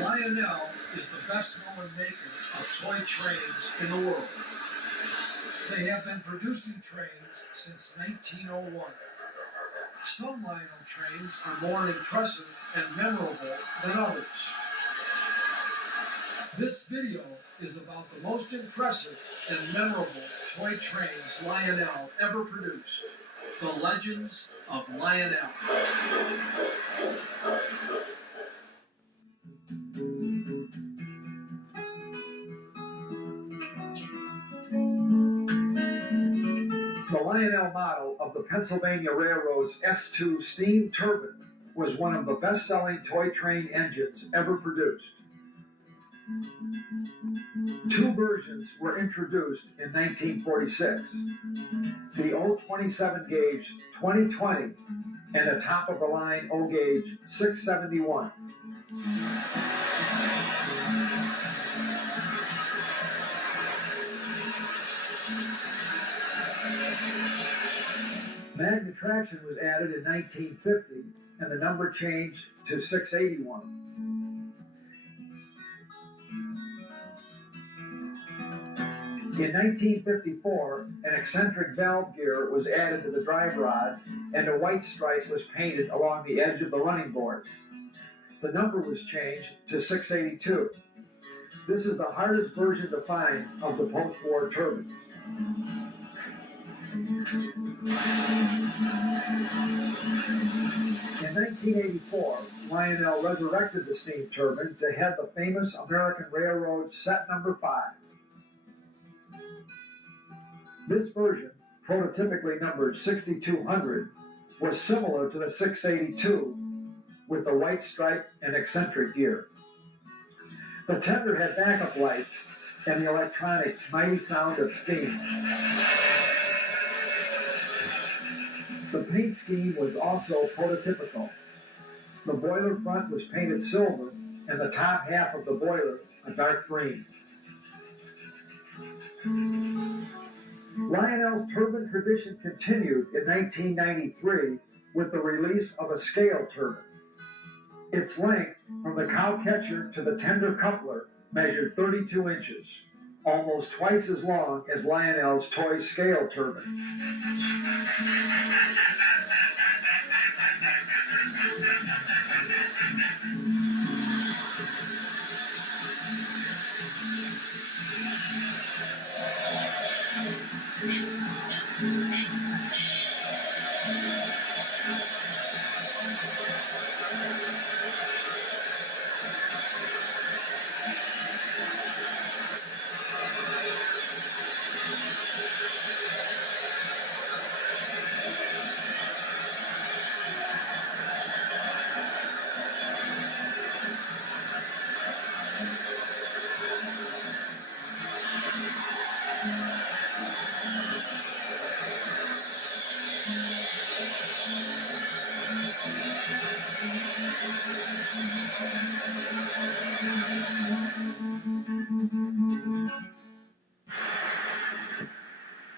Lionel is the best-known maker of toy trains in the world. They have been producing trains since 1901. Some Lionel trains are more impressive and memorable than others. This video is about the most impressive and memorable toy trains Lionel ever produced. The Legends of Lionel. The Lionel model of the Pennsylvania Railroad's S2 steam turbine was one of the best-selling toy train engines ever produced. Two versions were introduced in 1946, the O27 gauge 2020 and a top-of-the-line O gauge 671. Magna traction was added in 1950 and the number changed to 681. In 1954, an eccentric valve gear was added to the drive rod and a white stripe was painted along the edge of the running board. The number was changed to 682. This is the hardest version to find of the post-war turbine. In 1984, Lionel resurrected the steam turbine to head the famous American Railroad set number 5. This version, prototypically numbered 6200, was similar to the 682 with the white stripe and eccentric gear. The tender had backup light and the electronic mighty sound of steam. The paint scheme was also prototypical. The boiler front was painted silver and the top half of the boiler a dark green. Lionel's turbine tradition continued in 1993 with the release of a scale turbine. Its length from the cow catcher to the tender coupler measured 32 inches, almost twice as long as Lionel's toy scale turbine.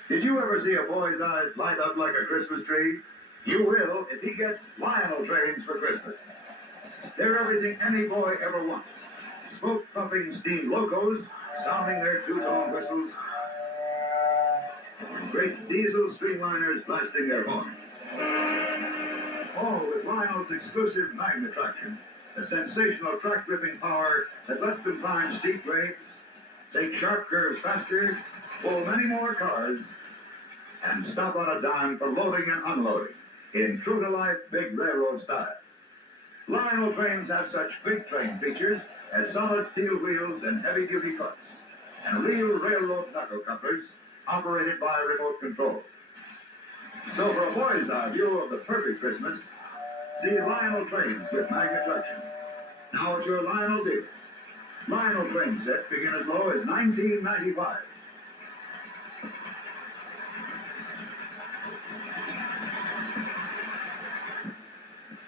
Did you ever see a boy's eyes light up like a Christmas tree? You will if he gets Lionel Trains for Christmas. They're everything any boy ever wants. Smoke-puffing steam locos, sounding their two-tone whistles, and great diesel streamliners blasting their horns. All with Lionel's exclusive Magna traction, a sensational track-gripping power that lets them climb steep grades, take sharp curves faster, pull many more cars, and stop on a dime for loading and unloading in true-to-life big railroad style. Lionel Trains have such big train features as solid steel wheels and heavy-duty trucks, and real railroad knuckle couplers operated by remote control. So for a boy's eye view of the perfect Christmas, see Lionel Trains with Magna traction. Now at your Lionel dealer. Lionel Train sets begin as low as $19.95.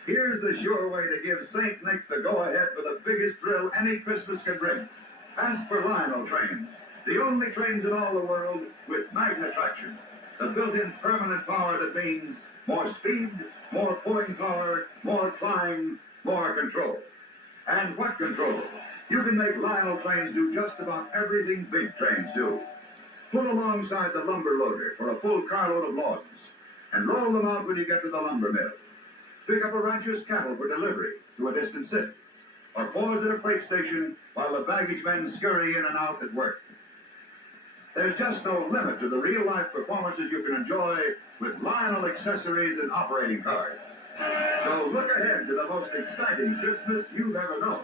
Here's the sure way to give St. Nick the go-ahead for the biggest thrill any Christmas can bring. Ask for Lionel Trains, the only trains in all the world with Magna traction, the built-in permanent power that means more speed, more pulling power, more climb, more control. And what control? You can make Lionel Trains do just about everything big trains do. Pull alongside the lumber loader for a full carload of logs, and roll them out when you get to the lumber mill. Pick up a rancher's cattle for delivery to a distant city, or pause at a freight station while the baggage men scurry in and out at work. There's just no limit to the real-life performances you can enjoy with Lionel accessories and operating cars. So look ahead to the most exciting Christmas you've ever known.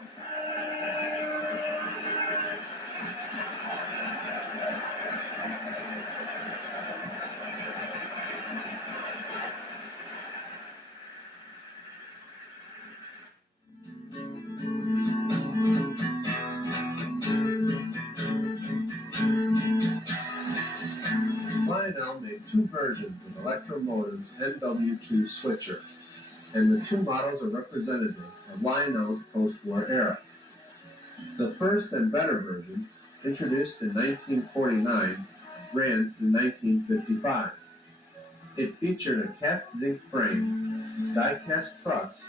Lionel made two versions of Electromotive's NW2 switcher, and the two models are representative of Lionel's post-war era. The first and better version, introduced in 1949, ran through 1955. It featured a cast zinc frame, die-cast trucks,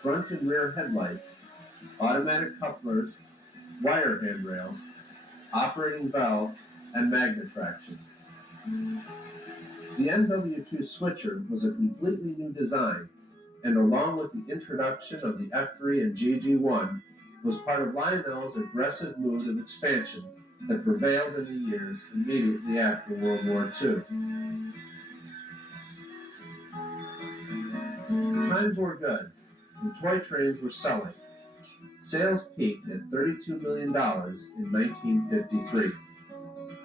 front and rear headlights, automatic couplers, wire handrails, operating valve, and magnet traction. The NW2 switcher was a completely new design, and along with the introduction of the F3 and GG1, was part of Lionel's aggressive mood of expansion that prevailed in the years immediately after World War II. Times were good, and toy trains were selling. Sales peaked at $32 million in 1953.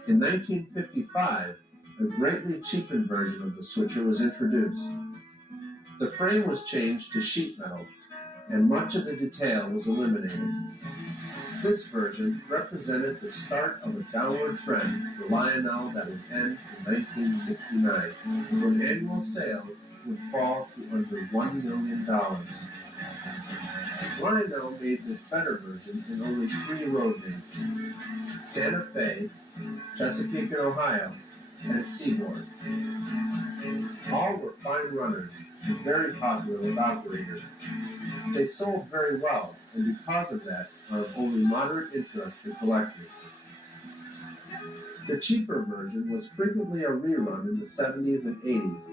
In 1955, a greatly cheapened version of the switcher was introduced. The frame was changed to sheet metal, and much of the detail was eliminated. This version represented the start of a downward trend for Lionel that would end in 1969, when annual sales would fall to under $1 million. Lionel made this better version in only 3 road names: Santa Fe, Chesapeake and Ohio, and Seaboard. All were fine runners and very popular with operators. They sold very well, and because of that, are of only moderate interest to collectors. The cheaper version was frequently a rerun in the 70s and 80s,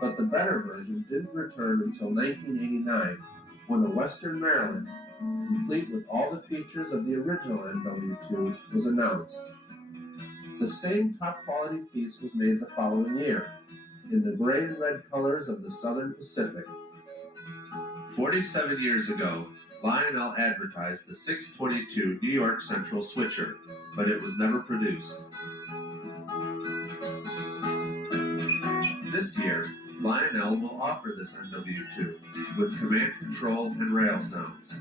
but the better version didn't return until 1989, when a Western Maryland, complete with all the features of the original NW2, was announced. The same top-quality piece was made the following year, in the gray and red colors of the Southern Pacific. 47 years ago, Lionel advertised the 622 New York Central switcher, but it was never produced. This year, Lionel will offer this NW2 with command control and rail sounds.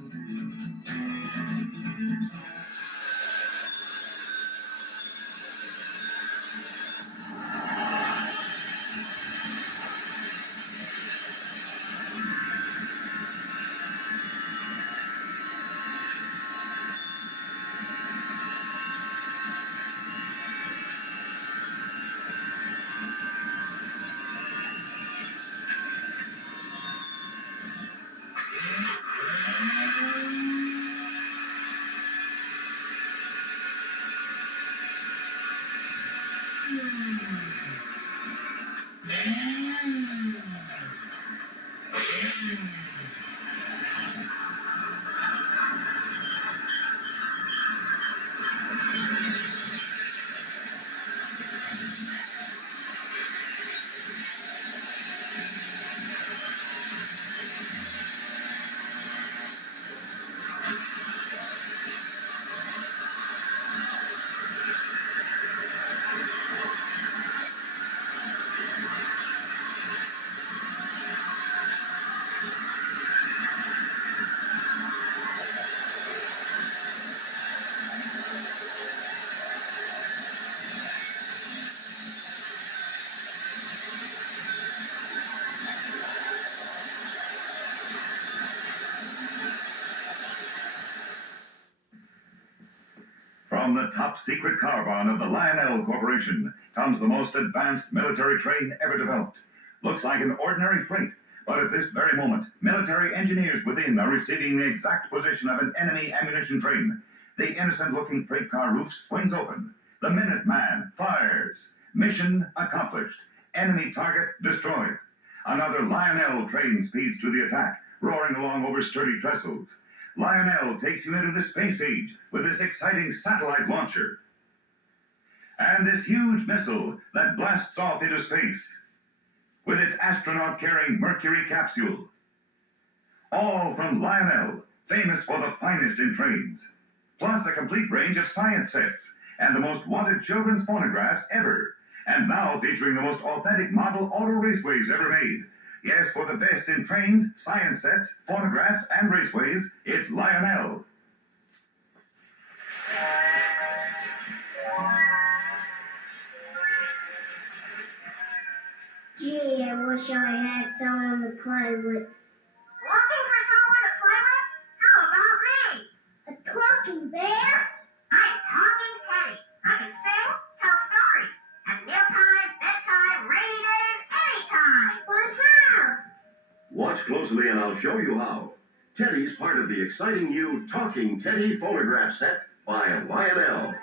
From the top-secret car barn of the Lionel Corporation comes the most advanced military train ever developed. Looks like an ordinary freight, but But at this very moment, military engineers within are receiving the exact position of an enemy ammunition train. The innocent-looking freight car roof swings open. The Minuteman fires. Mission accomplished. Enemy target destroyed. Another Lionel train speeds to the attack, roaring along over sturdy trestles. Lionel takes you into the space age with this exciting satellite launcher. And this huge missile that blasts off into space with its astronaut-carrying Mercury capsule. All from Lionel, famous for the finest in trains. Plus a complete range of science sets and the most wanted children's phonographs ever. And now featuring the most authentic model auto raceways ever made. Yes, for the best in trains, science sets, phonographs, and raceways, it's Lionel. Gee, I wish I had someone to play with. Looking for someone to play with? How about me? A talking bear? I'm Talking Teddy. I can sing, tell stories, at mealtime, bedtime, rainy days, anytime. But how? Watch closely and I'll show you how. Teddy's part of the exciting new Talking Teddy phonograph set by Lionel.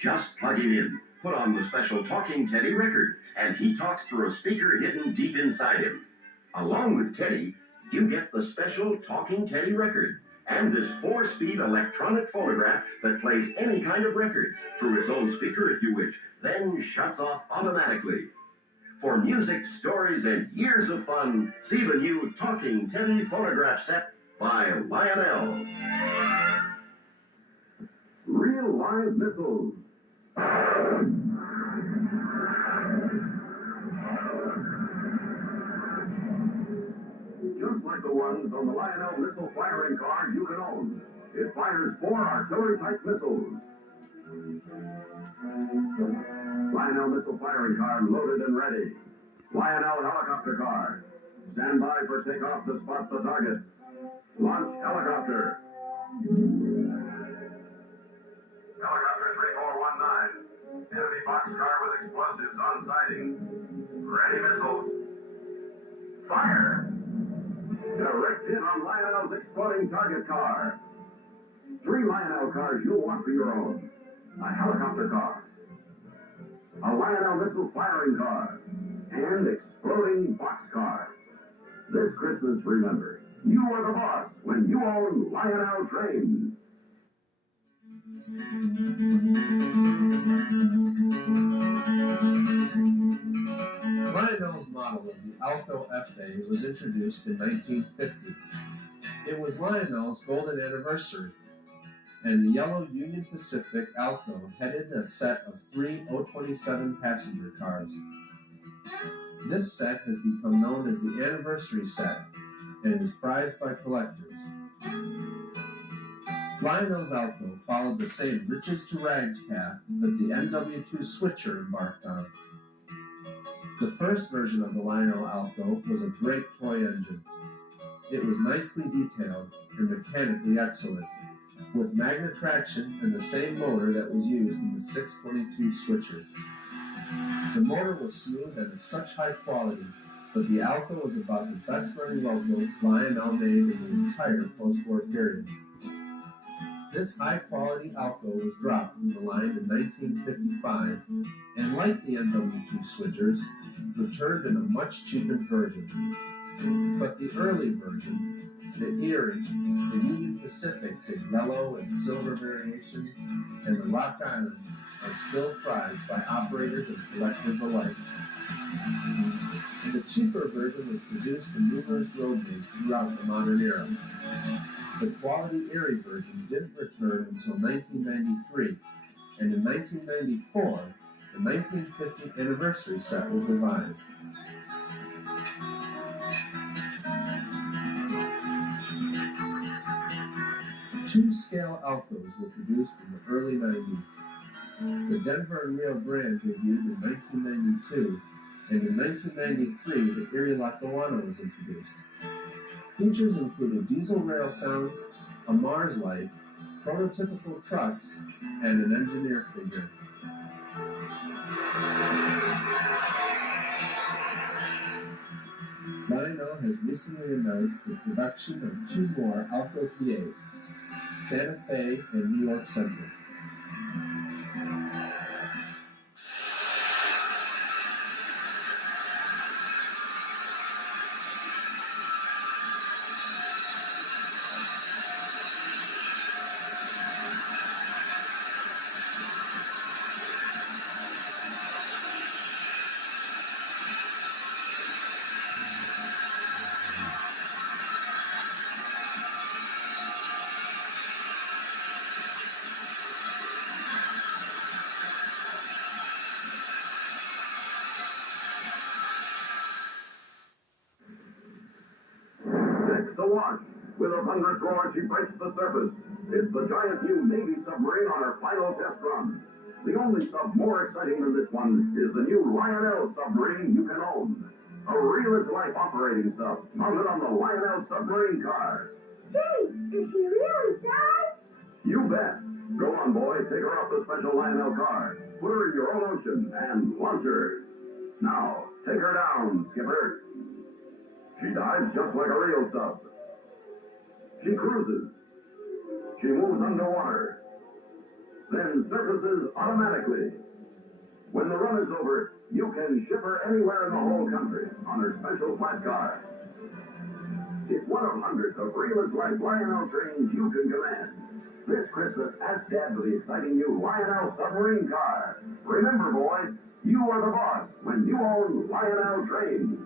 Just plug him in, put on the special Talking Teddy record, and he talks through a speaker hidden deep inside him. Along with Teddy, you get the special Talking Teddy record and this 4-speed electronic phonograph that plays any kind of record through its own speaker if you wish, then shuts off automatically. For music, stories, and years of fun, see the new Talking Teddy phonograph set by Lionel. Real live missiles. Just like the ones on the Lionel missile firing car you can own. It fires 4 artillery-type missiles. Lionel missile firing car loaded and ready. Lionel helicopter car. Stand by for takeoff to spot the target. Launch helicopter. Helicopter 3419. Enemy boxcar with explosives on sighting. Ready missiles. Fire. Direct hit on Lionel's exploding target car. 3 Lionel cars you'll want for your own. A helicopter car, a Lionel missile firing car, and exploding boxcar. This Christmas, remember, you are the boss when you own Lionel Trains. Lionel's model of the Alco FA was introduced in 1950. It was Lionel's golden anniversary, and the yellow Union Pacific Alco headed a set of 3 027 passenger cars. This set has become known as the anniversary set and is prized by collectors. Lionel's Alco followed the same riches to rags path that the NW2 Switcher embarked on. The first version of the Lionel Alco was a great toy engine. It was nicely detailed and mechanically excellent, with magnet traction and the same motor that was used in the 622 Switcher. The motor was smooth and of such high quality that the Alco was about the best running loco Lionel made in the entire post-war period. This high-quality Alco was dropped from the line in 1955, and like the NW2 Switchers, returned in a much cheapened version. But the early version, the Erie, the Union Pacifics in yellow and silver variations, and the Rock Island are still prized by operators and collectors alike. The cheaper version was produced in numerous roadways throughout the modern era. The quality Erie version didn't return until 1993, and in 1994, the 1950 anniversary set was revived. Two-scale Alcos were produced in the early 90s. The Denver and Rio Grande debuted in 1992, and in 1993 the Erie Lackawanna was introduced. Features included diesel rail sounds, a Mars light, prototypical trucks, and an engineer figure. Lionel has recently announced the production of 2 more Alco PAs, Santa Fe and New York Central. Next to watch, with a thunderous roar, she breaks the surface. It's the giant new Navy submarine on her final test run. The only sub more exciting than this one is the new Lionel submarine you can own. A real-as-life operating sub mounted on the Lionel submarine car. Gee, is she really dead? You bet. Go on, boy. Take her off the special Lionel car. Put her in your own ocean and launch her. Now, take her down, Skipper. She dives just like a real sub. She cruises. She moves underwater. Then surfaces automatically. When the run is over, you can ship her anywhere in the whole country on her special flat car. It's one of hundreds of real-as-life Lionel trains you can command. This Christmas, ask Dad for the exciting new Lionel submarine car. Remember, boys, you are the boss when you own Lionel Trains.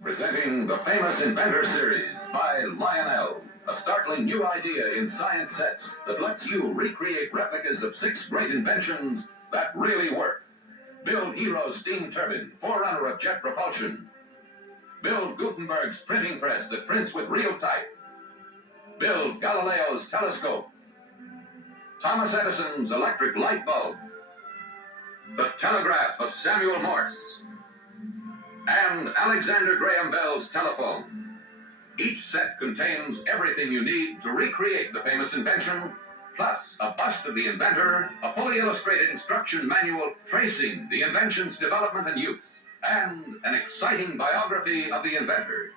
Presenting the famous Inventor Series by Lionel, a startling new idea in science sets that lets you recreate replicas of 6 great inventions that really work. Build Hero's steam turbine, forerunner of jet propulsion. Build Gutenberg's printing press that prints with real type. Build Galileo's telescope. Thomas Edison's electric light bulb. The telegraph of Samuel Morse. And Alexander Graham Bell's telephone. Each set contains everything you need to recreate the famous invention, plus a bust of the inventor, a fully illustrated instruction manual tracing the invention's development and use, and an exciting biography of the inventor.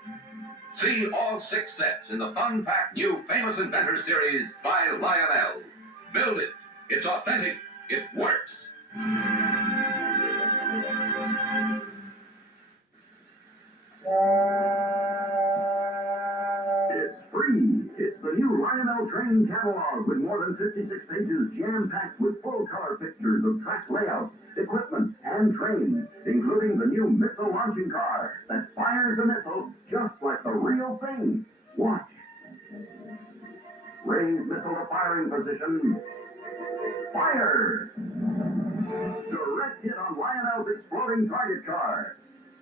See all 6 sets in the fun-packed new Famous Inventor Series by Lionel. Build it. It's authentic. It works. It's free. It's the new Lionel Train catalog with more than 56 pages jam-packed with full-color pictures of track layouts, equipment, and trains, including the new missile launching car that fires a missile just like the real thing. Watch. Raise missile to firing position. Fire! Direct hit on Lionel's exploding target car.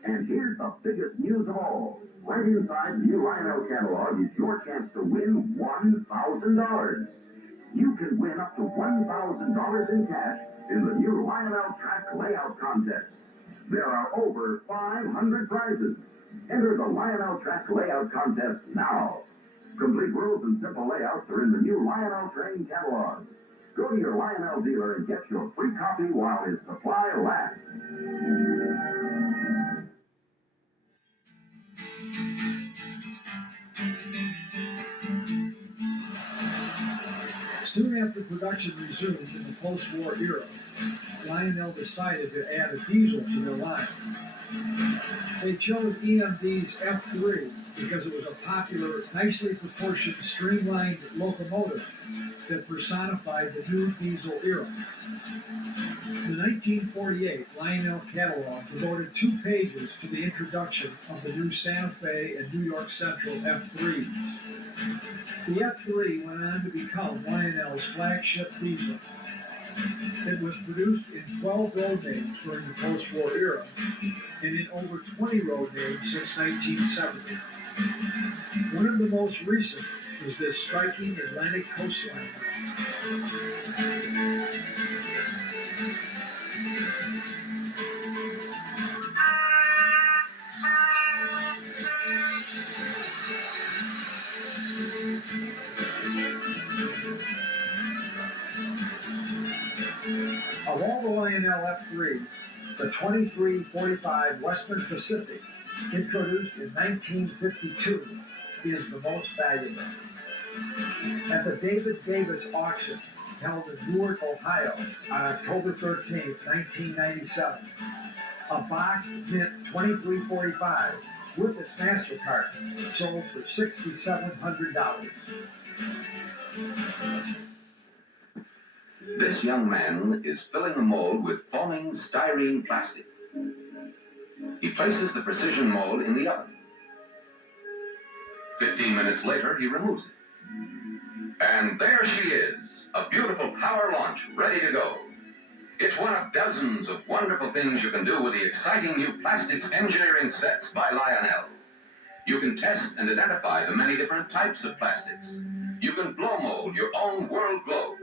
And here's the biggest news of all. Right inside the new Lionel catalog is your chance to win $1,000. You can win up to $1,000 in cash in the new Lionel Track Layout Contest. There are over 500 prizes. Enter the Lionel Track Layout Contest now. Complete rules and simple layouts are in the new Lionel Train catalog. Go to your Lionel dealer and get your free copy while his supply lasts. Soon after production resumed in the post-war era, Lionel decided to add a diesel to their line. They chose EMD's F3 because it was a popular, nicely proportioned, streamlined locomotive that personified the new diesel era. The 1948 Lionel catalog devoted 2 pages to the introduction of the new Santa Fe and New York Central F3s. The F3 went on to become Lionel's flagship diesel. It was produced in 12 road names during the post-war era and in over 20 road names since 1970. One of the most recent is this striking Atlantic coastline. Of all the Lionel F3s, The 2345 Western Pacific, introduced in 1952, is the most valuable. At the David Davis auction, held in Newark, Ohio, on October 13, 1997, a Bach Mint 2345 with its MasterCard sold for $6,700. This young man is filling a mold with foaming styrene plastic. He places the precision mold in the oven. 15 minutes later, he removes it. And there she is, a beautiful power launch ready to go. It's one of dozens of wonderful things you can do with the exciting new plastics engineering sets by Lionel. You can test and identify the many different types of plastics. You can blow mold your own world globe.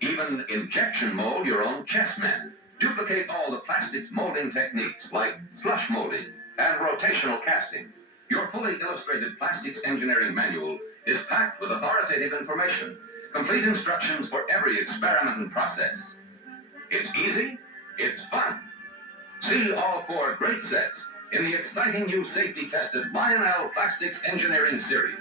Even injection mold your own chessmen. Duplicate all the plastics molding techniques like slush molding and rotational casting. Your fully illustrated plastics engineering manual is packed with authoritative information, complete instructions for every experiment and process. It's easy, it's fun. See all 4 great sets in the exciting new safety-tested Lionel Plastics Engineering Series.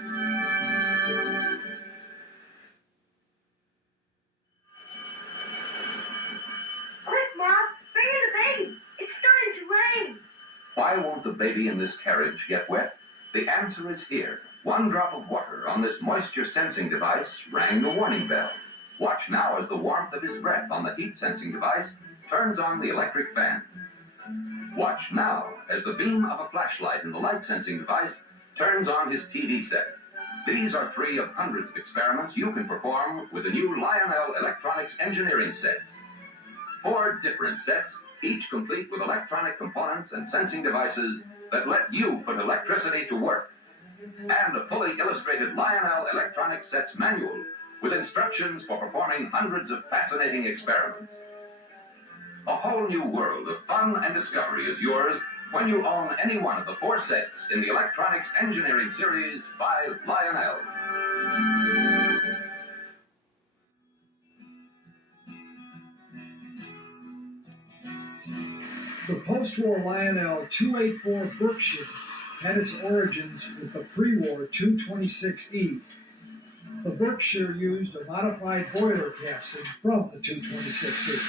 Quick, Mom, bring in the baby. It's starting to rain. Why won't the baby in this carriage get wet? The answer is here. 1 drop of water on this moisture-sensing device rang the warning bell. Watch now as the warmth of his breath on the heat-sensing device turns on the electric fan. Watch now as the beam of a flashlight in the light-sensing device turns on his TV set. These are 3 of hundreds of experiments you can perform with the new Lionel Electronics Engineering sets. 4 different sets, each complete with electronic components and sensing devices that let you put electricity to work. And a fully illustrated Lionel Electronic Sets manual with instructions for performing hundreds of fascinating experiments. A whole new world of fun and discovery is yours when you own any one of the 4 sets in the Electronics Engineering Series by Lionel. The post-war Lionel 284 Berkshire had its origins with the pre-war 226E. The Berkshire used a modified boiler casting from the 226E.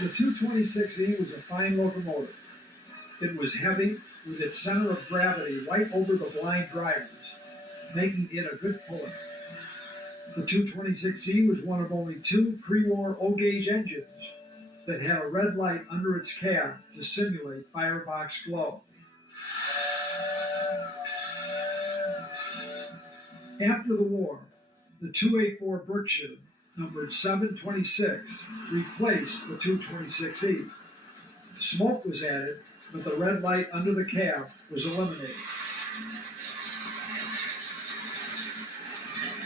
The 226E was a fine locomotive. It was heavy, with its center of gravity right over the blind drivers, making it a good puller. The 226E was one of only 2 pre-war O-gauge engines that had a red light under its cab to simulate firebox glow. After the war, the 284 Berkshire, numbered 726, replaced the 226E. Smoke was added, but the red light under the cab was eliminated.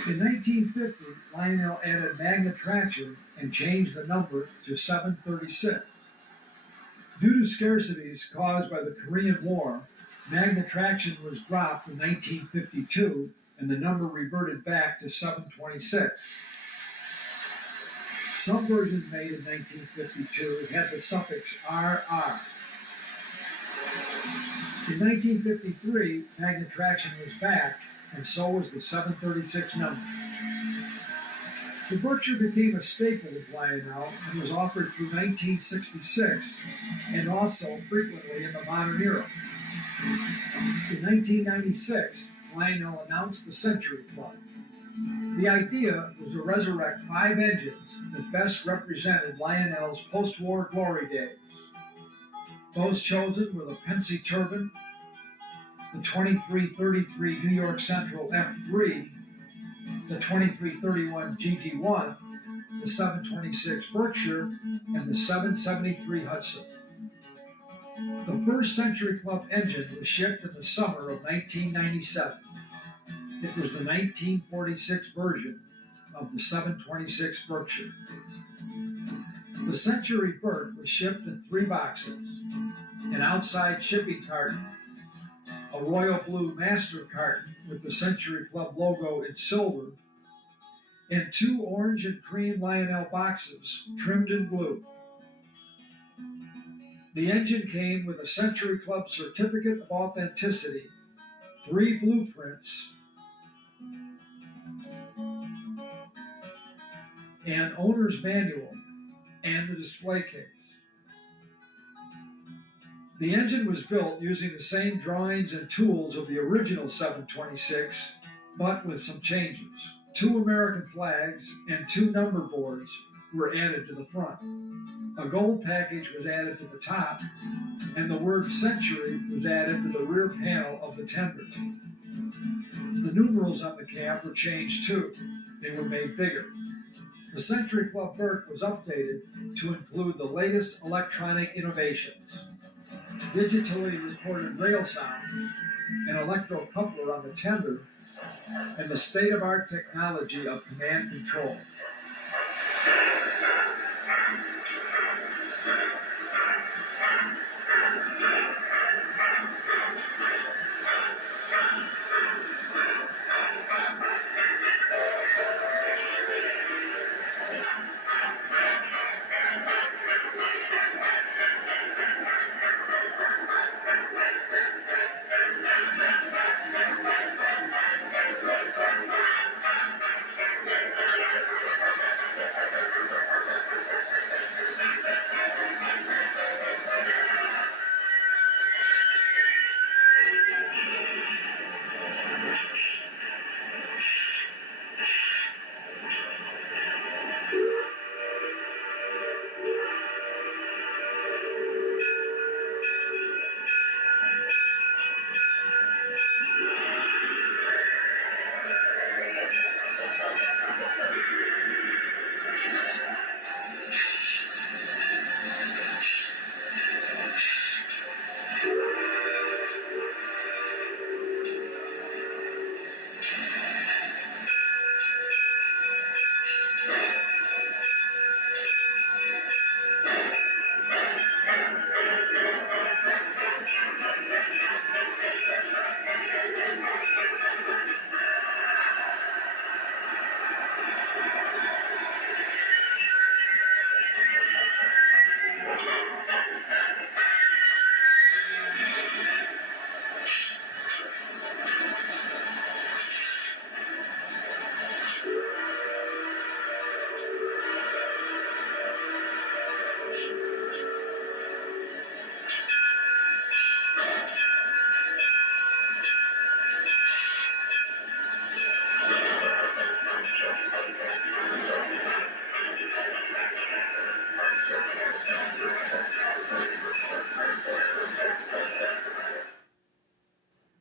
In 1950, Lionel added magnet traction and changed the number to 736. Due to scarcities caused by the Korean War, magnet traction was dropped in 1952 and the number reverted back to 726. Some versions made in 1952 had the suffix RR. In 1953, magnet traction was back, and so was the 736 number. The Berkshire became a staple of Lionel and was offered through 1966 and also frequently in the modern era. In 1996, Lionel announced the Century Club. The idea was to resurrect 5 engines that best represented Lionel's post-war glory days. Those chosen were the Pensy turbine, the 2333 New York Central F3, the 2331 GT1, the 726 Berkshire, and the 773 Hudson. The first Century Club engine was shipped in the summer of 1997. It was the 1946 version of the 726 Berkshire. The Century Bert was shipped in 3 boxes, an outside shipping carton, a royal blue master carton with the Century Club logo in silver, and 2 orange and cream Lionel boxes trimmed in blue. The engine came with a Century Club Certificate of Authenticity, 3 blueprints, an owner's manual, and the display case. The engine was built using the same drawings and tools of the original 726, but with some changes. 2 American flags and 2 number boards were added to the front. A gold package was added to the top, and the word Century was added to the rear panel of the tender. The numerals on the cab were changed too. They were made bigger. The Century Club Berk was updated to include the latest electronic innovations: digitally recorded rail sound, an electro coupler on the tender, and the state-of-art technology of command control.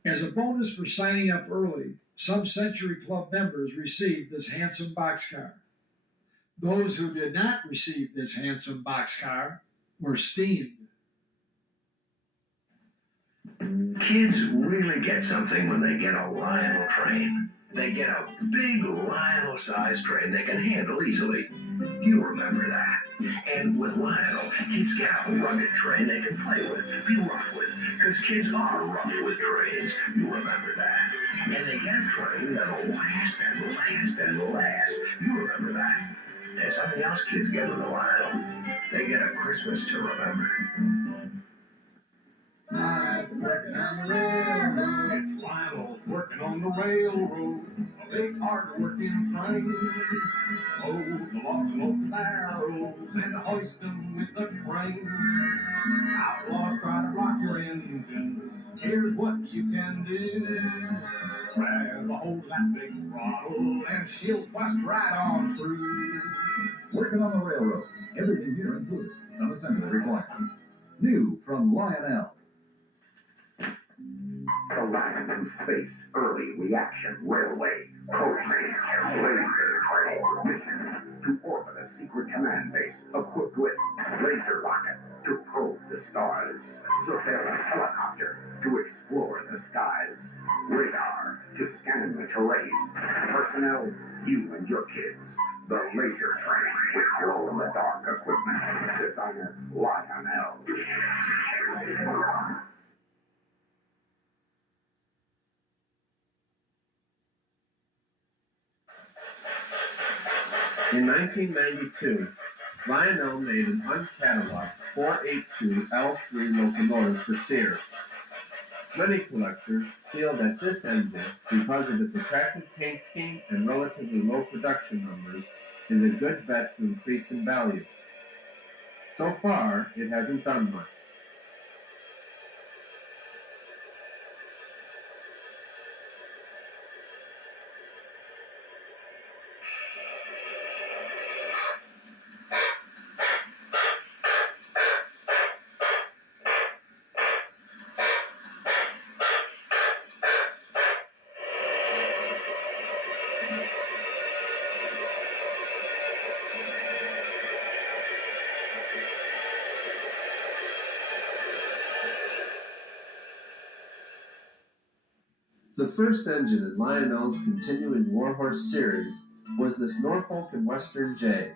As a bonus for signing up early, some Century Club members received this handsome boxcar. Those who did not receive this handsome boxcar were steamed. Kids really get something when they get a Lionel train. They get a big Lionel-sized train they can handle easily. You remember that. And with Lionel, kids get a rugged train they can play with, be rough with, because kids are rough with trains. You remember that. And they get a train that'll last and last and last. You remember that. And something else kids get with a Lionel. They get a Christmas to remember. I've been working on the railroad. Lionel's working on the railroad. A big, hard-working train. Load the logs and load the barrels and hoist them with the crane. Outlaws try to block your engine. Here's what you can do. Grab a hold of that big throttle and she'll bust right on through. Working on the railroad. Everything here included. Some assembly required. New from Lionel. The Land and Space Early Reaction Railway, codenamed Laser Train. Mission to orbit a secret command base equipped with laser rocket to probe the stars, surveillance helicopter to explore the skies, radar to scan the terrain. Personnel, you and your kids. The Laser Train with glow-in-the-dark equipment. Designer Lionel. In 1992, Lionel made an uncatalogued 482 L3 locomotive for Sears. Many collectors feel that this engine, because of its attractive paint scheme and relatively low production numbers, is a good bet to increase in value. So far, it hasn't done much. The first engine in Lionel's continuing Warhorse series was this Norfolk and Western J.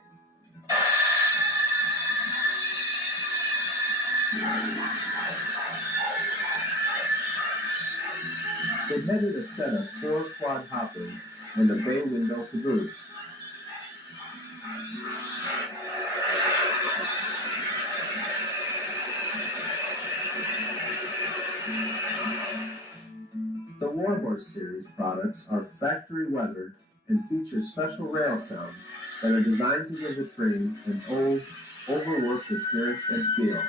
It headed a set of 4 quad hoppers and a bay window caboose. The Warhorse series products are factory weathered and feature special rail sounds that are designed to give the trains an old, overworked appearance and feel.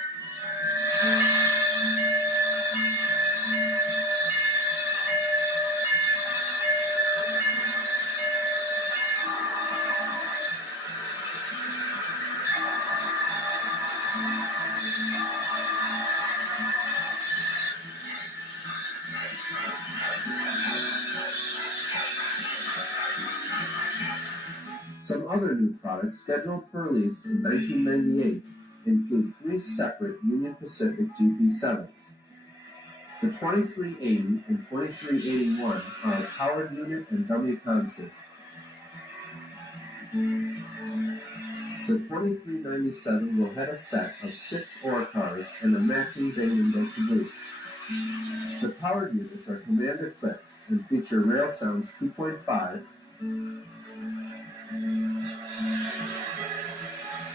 Some other new products scheduled for release in 1998 include 3 separate Union Pacific GP7s. The 2380 and 2381 are a powered unit and dummy consist. The 2397 will head a set of 6 ore cars and a matching bay window caboose. The powered units are command equipped and feature Rail Sounds 2.5,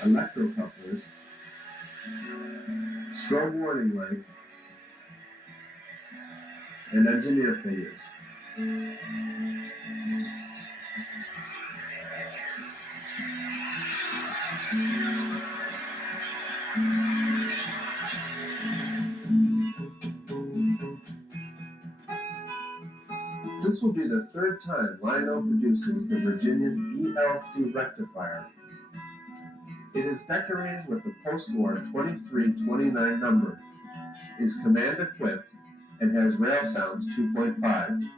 electro couplers, strobe warning light, and engineer figures. This will be the 3rd time Lionel produces the Virginian ELC rectifier. It is decorated with the post-war 2329 number, is command equipped, and has Rail Sounds 2.5.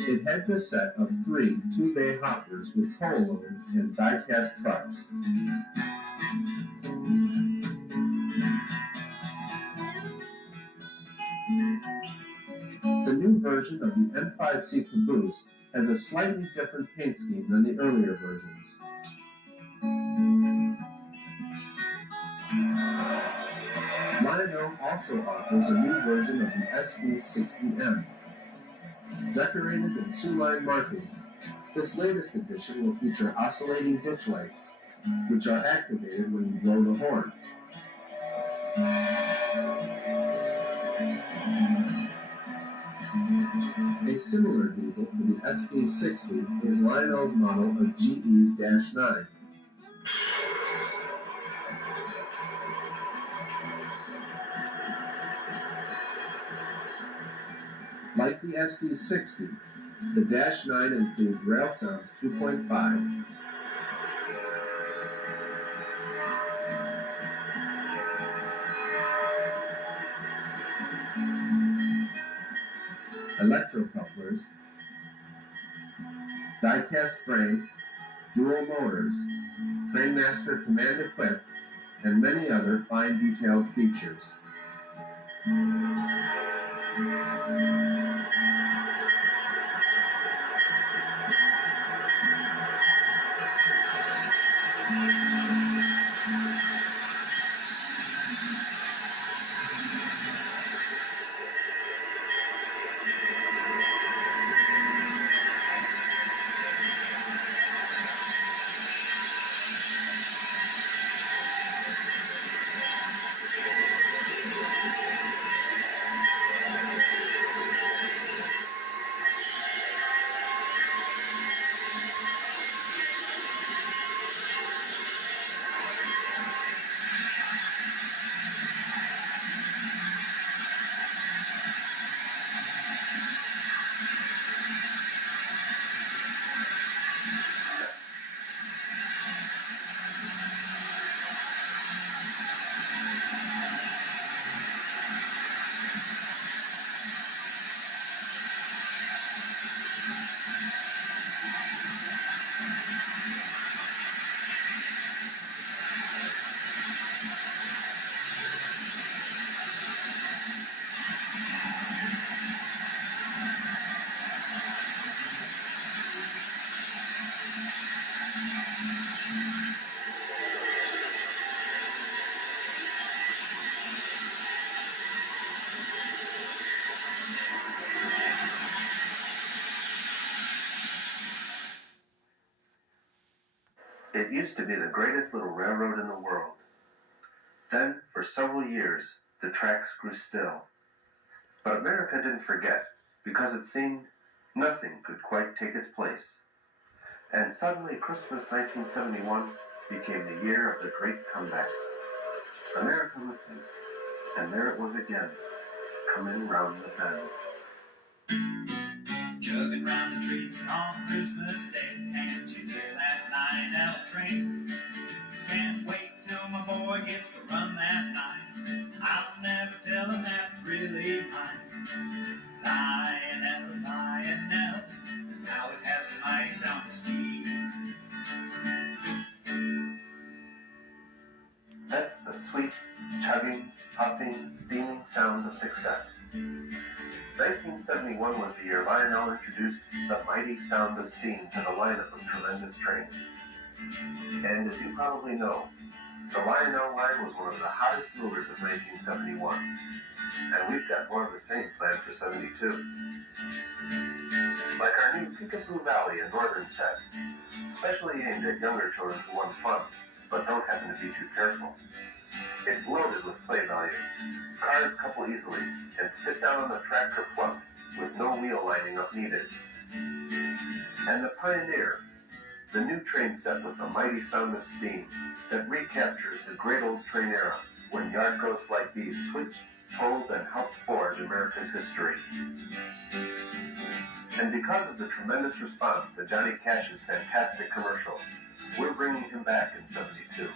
It heads a set of 3 2-bay hoppers with coal loads and die-cast trucks. The new version of the N5C caboose has a slightly different paint scheme than the earlier versions. Lionel also offers a new version of the SD60M. Decorated in Sioux-line markings, this latest edition will feature oscillating ditch lights, which are activated when you blow the horn. A similar diesel to the SD60 is Lionel's model of GE's -9. Like the SD60, the -9 includes Rail Sounds 2.5, electro couplers, die-cast frame, dual motors, Trainmaster command equipped, and many other fine detailed features. It used to be the greatest little railroad in the world. Then, for several years, the tracks grew still. But America didn't forget, because it seemed nothing could quite take its place. And suddenly, Christmas 1971 became the year of the great comeback. America listened, and there it was again, coming round the bend. Chugging round the tree on Christmas Day, can't you hear that Lionel train? Can't wait till my boy gets to run that line. I'll never tell him that's really mine. Lionel, Lionel, now it has the mighty sound of steam. That's the sweet, chugging, puffing, steaming sound of success. 1971 was the year Lionel introduced the mighty sound of steam to the lineup of tremendous trains. And as you probably know, the Lionel line was one of the hottest movers of 1971. And we've got more of the same planned for 72. Like our new Peekaboo Valley and Northern set, specially aimed at younger children who want fun, but don't happen to be too careful. It's loaded with play value. Cars couple easily and sit down on the track or plug with no wheel lining up needed. And the Pioneer, the new train set with the mighty sound of steam that recaptures the great old train era when yard ghosts like these switched, told, and helped forge America's history. And because of the tremendous response to Johnny Cash's fantastic commercial, we're bringing him back in 72,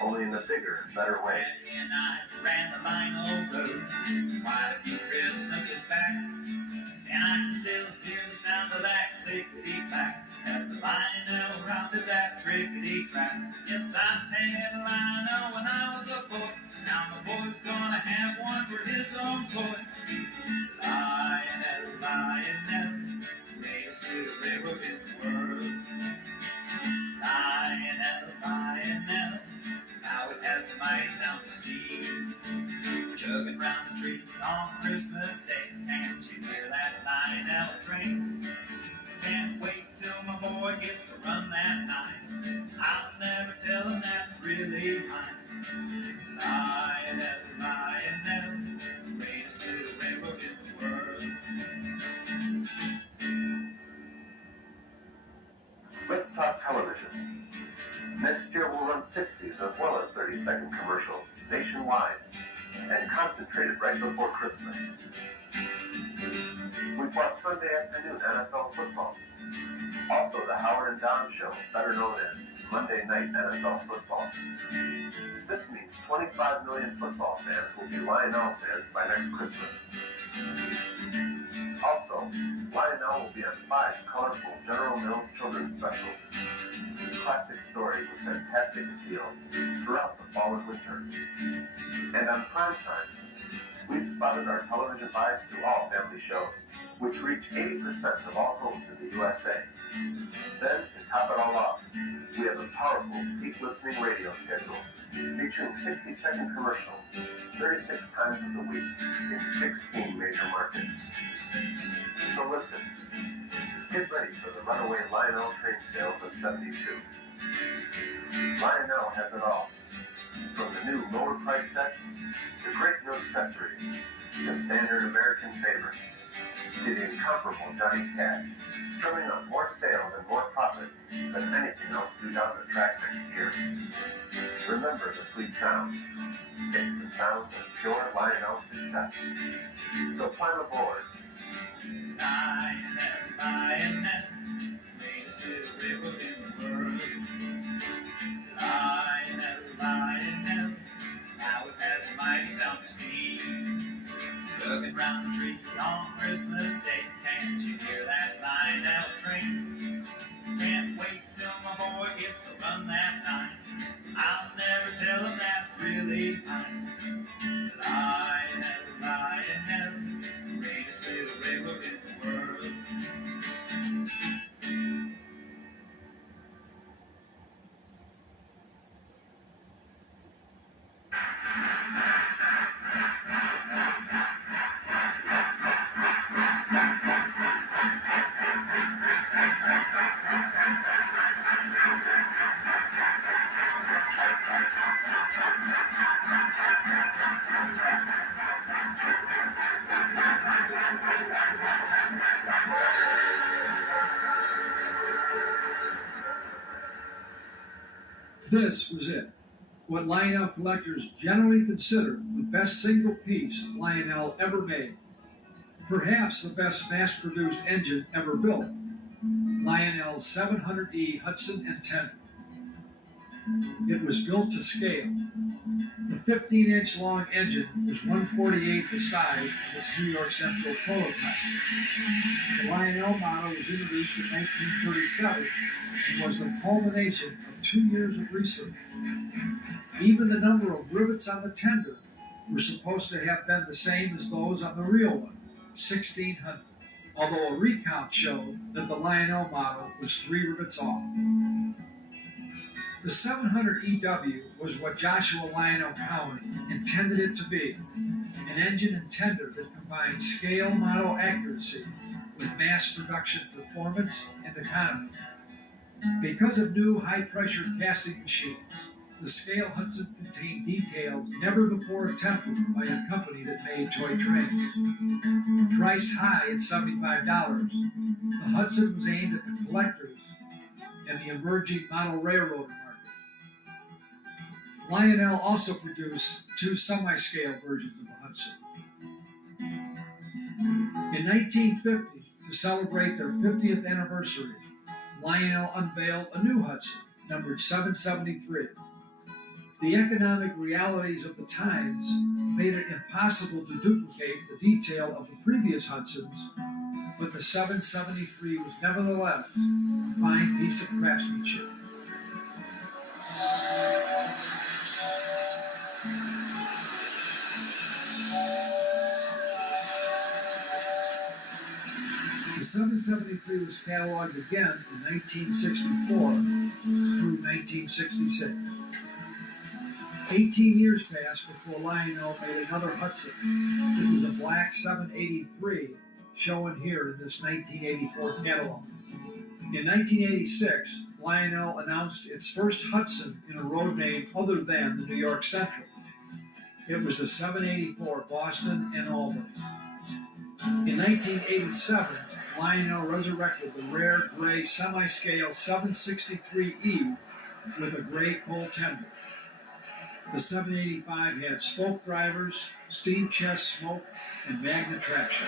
only in a bigger and better way. Daddy and I ran the Lionel road, quite a few Christmases back, and I can still hear the sound of that clickety-clack as the Lionel rounded that trickety-track. Yes, I had a Lionel when I was a boy, now my boy's gonna have one for his own toy. Lionel, Lionel, greatest little railroad in the world. Lionel, Lionel, now it has the mighty sound of steam. Chugging round the tree on Christmas Day, can't you hear that Lionel train? Can't wait till my boy gets to run that line. I'll never tell him that's really mine. Lionel, Lionel, greatest little railroad in the world. Let's talk television. Next year we'll run 60s as well as 30-second commercials nationwide and concentrated right before Christmas. We've brought Sunday afternoon NFL football. Also the Howard and Don Show, better known as Monday Night NFL Football. This means 25 million football fans will be Lionel fans by next Christmas. Also, Lionel will be on 5 colorful General Mills children's specials. Classic stories with fantastic appeal throughout the fall and winter. And on prime time, we've spotted our television buys to all family shows, which reach 80% of all homes in the USA. Then, to top it all off, we have a powerful peak listening radio schedule featuring 60-second commercials 36 times of the week in 16 major markets. So listen, get ready for the runaway Lionel train sales of 72. Lionel has it all, from the new lower price sets, to great new accessories, to standard American favorites, to the incomparable Johnny Cash, strumming up more sales and more profit than anything else due down the track next year. Remember the sweet sound. It's the sound of pure Lionel success. So climb aboard. Lionel, Lionel, greatest little railroad in the world. Lionel, Lionel, now it has a mighty sound of steam. Chugging round the tree on Christmas Day, can't you hear that Lionel train? Can't wait till my boy gets to run that line. I'll never tell him that's really mine. Lionel, Lionel, greatest little railroad in the world. This was it, what Lionel collectors generally consider the best single piece Lionel ever made. Perhaps the best mass-produced engine ever built, Lionel's 700E Hudson and tender. It was built to scale. The 15-inch long engine was 1/48 the size of its New York Central prototype. The Lionel model was introduced in 1937 and was the culmination of 2 years of research. Even the number of rivets on the tender were supposed to have been the same as those on the real one, 1,600, although a recount showed that the Lionel model was 3 rivets off. The 700 EW was what Joshua Lionel Cowan intended it to be, an engine and tender that combined scale model accuracy with mass production performance and economy. Because of new high-pressure casting machines, the scale Hudson contained details never before attempted by a company that made toy trains. Priced high at $75, the Hudson was aimed at the collectors and the emerging model railroad market. Lionel also produced 2 semi-scale versions of the Hudson. In 1950, to celebrate their 50th anniversary, Lionel unveiled a new Hudson, numbered 773. The economic realities of the times made it impossible to duplicate the detail of the previous Hudsons, but the 773 was nevertheless a fine piece of craftsmanship. The 773 was cataloged again in 1964 through 1966. 18 years passed before Lionel made another Hudson. It was a black 783, shown here in this 1984 catalog. In 1986, Lionel announced its first Hudson in a road name other than the New York Central. It was the 784 Boston and Albany. In 1987, Lionel resurrected the rare gray semi-scale 763E with a gray coal tender. The 785 had spoke drivers, steam chest smoke, and magnet traction.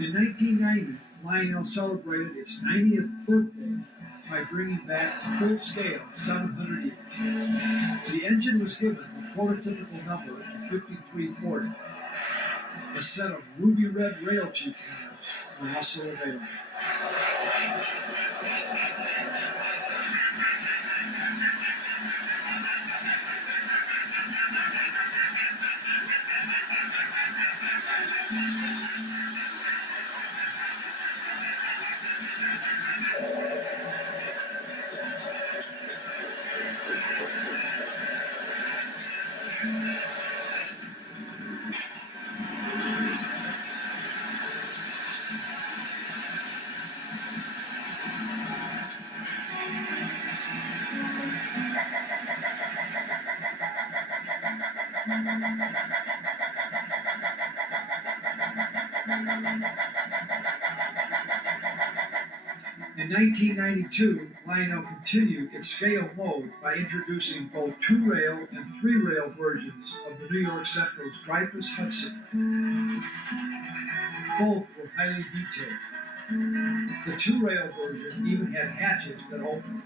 In 1990, Lionel celebrated its 90th birthday by bringing back a full-scale 700E. The engine was given a prototypical number of 5340. A set of ruby red rail tube cars were also available. In 1992, Lionel continued its scale mode by introducing both 2-rail and 3-rail versions of the New York Central's Dreyfus Hudson. Both were highly detailed. The 2-rail version even had hatches that opened.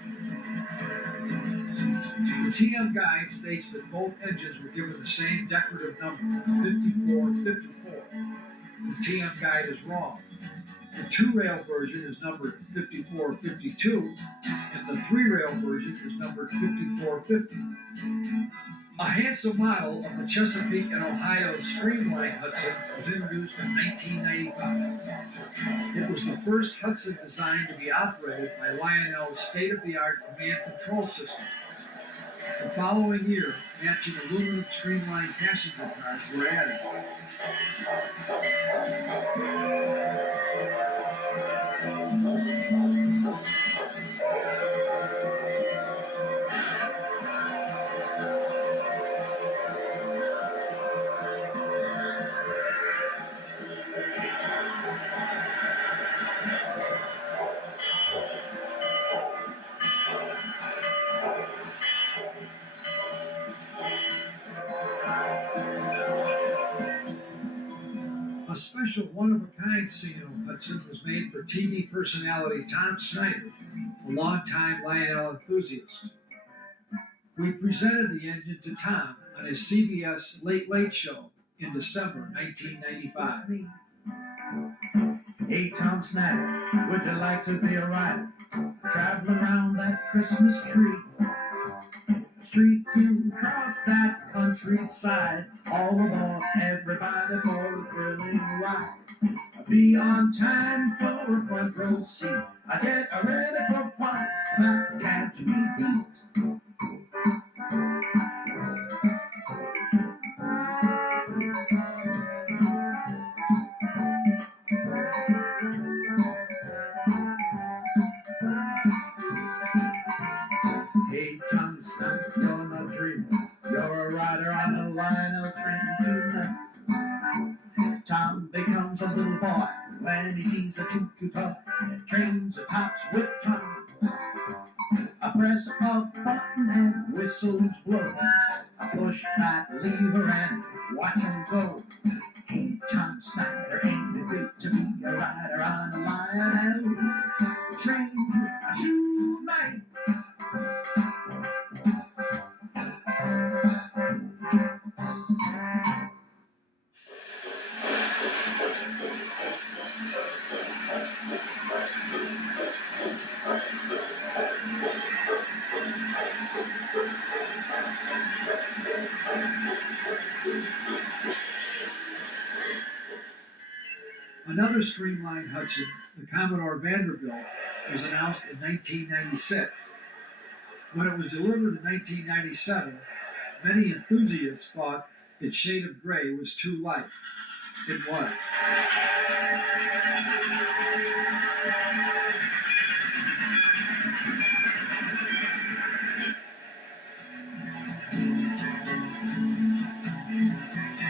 The TM guide states that both engines were given the same decorative number, 5454. The TM guide is wrong. The 2-rail version is numbered 5452, and the 3-rail version is numbered 5450. A handsome model of the Chesapeake and Ohio Streamline Hudson was introduced in 1995. It was the first Hudson design to be operated by Lionel's state-of-the-art command control system. The following year, matching aluminum streamline passenger cars were added. A special one-of-a-kind scene on Hudson was made for TV personality Tom Snyder, a longtime Lionel enthusiast. We presented the engine to Tom on his CBS Late Late Show in December 1995. Hey, Tom Snyder, would you like to be a rider? Traveling around that Christmas tree. Streaking across that countryside, all aboard, everybody for a thrilling ride. Be on time for a front row seat. I get ready for fun, not time to be beat. Hey, Tom Snyder, you're no dreamer. You're a rider on a Lionel train tonight. Tom becomes a little boy when he sees a choo-choo toy. Trains are tops with tongue. I press a button and whistles blow. I push that lever and watch him go. Hey, Tom Snyder, ain't it great to be a rider on a Lionel train tonight? Another streamlined Hudson, the Commodore Vanderbilt, was announced in 1996. When it was delivered in 1997, many enthusiasts thought its shade of gray was too light. It was.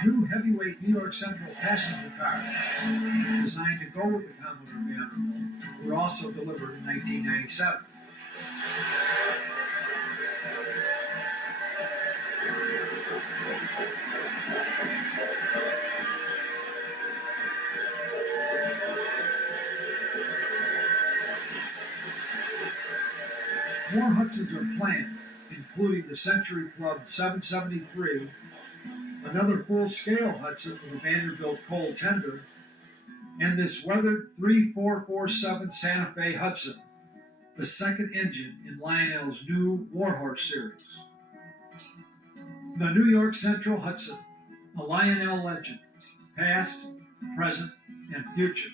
New heavyweight New York Central passenger cars, designed to go with the Commodore Vanderbilt, were also delivered in 1997. More Hudsons are planned, including the Century Club 773, another full-scale Hudson with a Vanderbilt coal tender, and this weathered 3447 Santa Fe Hudson, the second engine in Lionel's new Warhorse series. The New York Central Hudson, a Lionel legend, past, present, and future.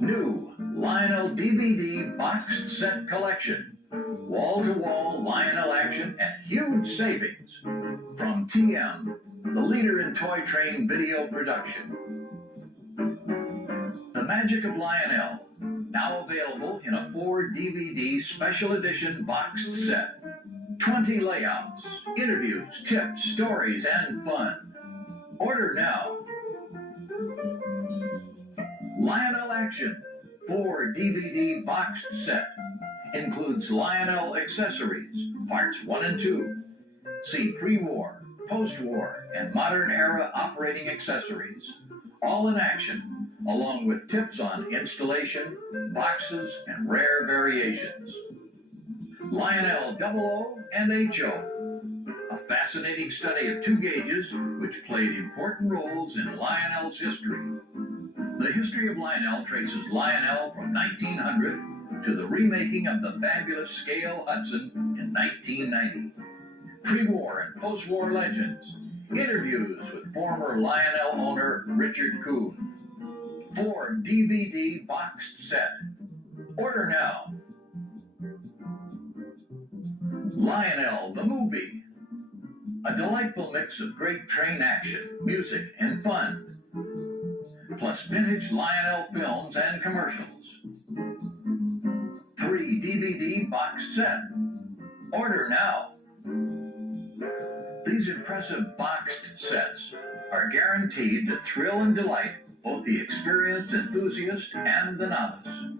New Lionel DVD boxed set collection. Wall-to-wall Lionel action at huge savings. From TM, the leader in toy train video production. The Magic of Lionel, now available in a 4-DVD special edition boxed set. 20 layouts, interviews, tips, stories, and fun. Order now. Lionel Action, 4-DVD boxed set. Includes Lionel accessories, parts 1 and 2. See pre-war, post-war, and modern era operating accessories. All in action, along with tips on installation, boxes, and rare variations. Lionel 00 and HO, a fascinating study of 2 gauges which played important roles in Lionel's history. The history of Lionel traces Lionel from 1900 to the remaking of the fabulous scale Hudson in 1990. Pre-war and post-war legends, interviews with former Lionel owner Richard Kuhn. 4-DVD boxed set. Order now. Lionel the Movie, a delightful mix of great train action, music, and fun, plus vintage Lionel films and commercials. 3-DVD boxed set. Order now. These impressive boxed sets are guaranteed to thrill and delight both the experienced enthusiast and the novice.